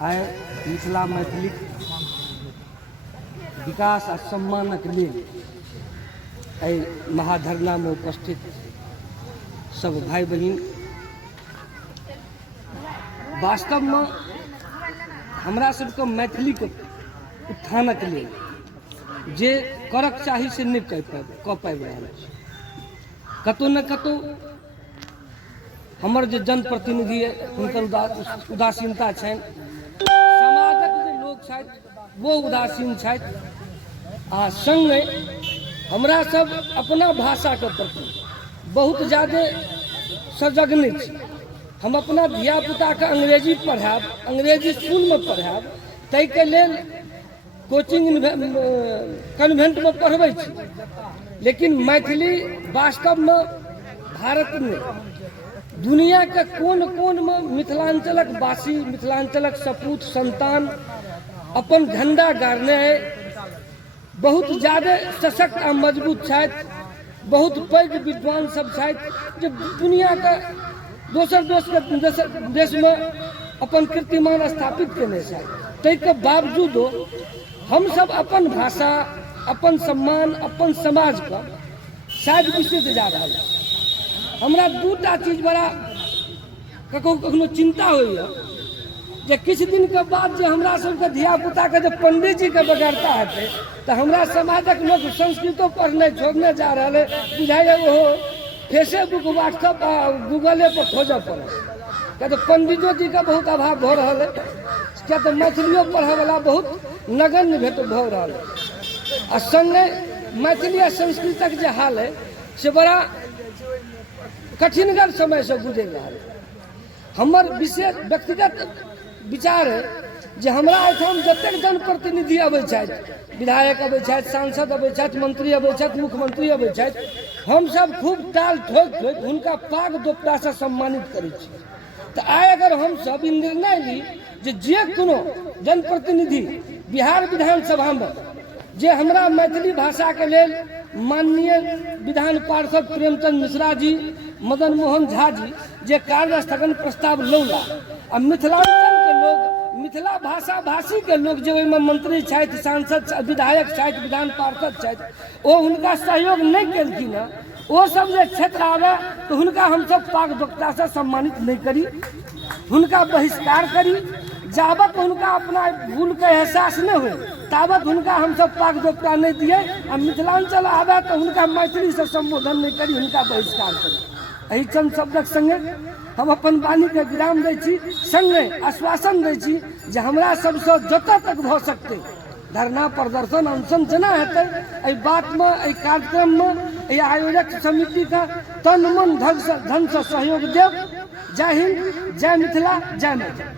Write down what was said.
आइ मिथिला मैथिली विकास आ सम्मानक लेल एहि महाधरना में उपस्थित सब भाई बहन वास्तव में हमरा सबके मैथिली के उत्थानक लेल जे करक चाही से नहीं कऽ पाबि रहल अछि। कतौ न कतौ हमर जे जनप्रतिनिधि हुनकर उदासीनता छनि, समाजक जे लोक छथि वो उदासीन छथि, आ संगे हमरा सब अपना भाषा के प्रति बहुत ज़्यादा सजग नहीं छी। हम अपना धिया पुता के अंग्रेजी पढ़ाब, अंग्रेजी स्कूल में पढ़ाब, तै के लेल कोचिंग कन्वेंट में पढ़बै छी, लेकिन मैथिली वास्तव में भारत में दुनिया के कोन कोन में मिथिलांचलक वासी, मिथिलांचलक सपूत संतान अपन झंडा गाड़ने है। बहुत ज़्यादा सशक्त आ मजबूत छथि, बहुत पैघ विद्वान सब छथि जे दुनिया के दोसर देश में अपन कीर्तिमान स्थापित केने छथि। तै के बावजूदो हम सब अपन भाषा, अपन सम्मान, अपन समाज का शायद बिसरैत जा रहल है। हमरा दूटा चीज बड़ा कखनो चिंता होइए जे किछु दिन के बाद जे हमरा सबके धिया पुता के जे पंडित जी के बेगरता हेतै तो हमरा समाजक लोग संस्कृतो पढ़ने छोड़ने जा रहा है। बुझाइए वो फेसबुक, व्हाट्सअप आ गूगले पर खोजऽ पड़त, क्या तो पंडितो जी का बहुत अभाव भ रहा है, क्या तो मैथिलियों पढ़े वाला बहुत नगण्य भेट भ रहा है। आ संगे मैथिली आ संस्कृतक जे हाल है से बड़ा कठिनगर समय से गुजर रहा है। हमर विशेष व्यक्तिगत विचार है जे हमरा एहिठाम जतेक जनप्रतिनिधि अबै छथि, विधायक अबै छथि, सांसद अबै छथि, मंत्री अबै छथि, मुख्यमंत्री अबै छथि, हम सब खूब ताल ठोक हुनका पाग दोपटा से सम्मानित करै छी। तो आइ अगर हम सब ई निर्णय ली जे कोनो जनप्रतिनिधि बिहार विधानसभा में जे हमरा मैथिली भाषा के लेल माननीय विधान पार्षद प्रेमचंद मिश्रा जी, मदन मोहन झा जी जे कार्य स्थगन प्रस्ताव लौला, आ मिथिलांचल के लोग, मिथिला भाषा भाषी के लोग जे ओहिमे मंत्री छथि, सांसद, विधायक छथि, विधान पार्षद छथि, ओ हुनका सहयोग नहीं केलखिन है, वो सब जे क्षेत्र आवे तो हुनका हम सब पाग दोपटा से सम्मानित नहीं करी, हुनका बहिष्कार करी। जाबत हुनका अपना भूल के एहसास नहीं हो ताबत हुनका हम सब पाग दोपटा नहीं दिए, आ मिथिलांचल आवे तो हुनका मैथिली से संबोधन नहीं करी, हुनका बहिष्कार करी। एहि चंद शब्दक संगे हम अपन वाणी के विराम दै छी, संगे आश्वासन दै छी जे हमरा सबसे जतऽ तक भ सकते धरना प्रदर्शन अनशन जेना हेतै एहि बात में, एहि कार्यक्रम में, एहि आयोजक समिति का तन मन धन से सहयोग देव। जय हिंद, जय मिथिला, जय मैथिली।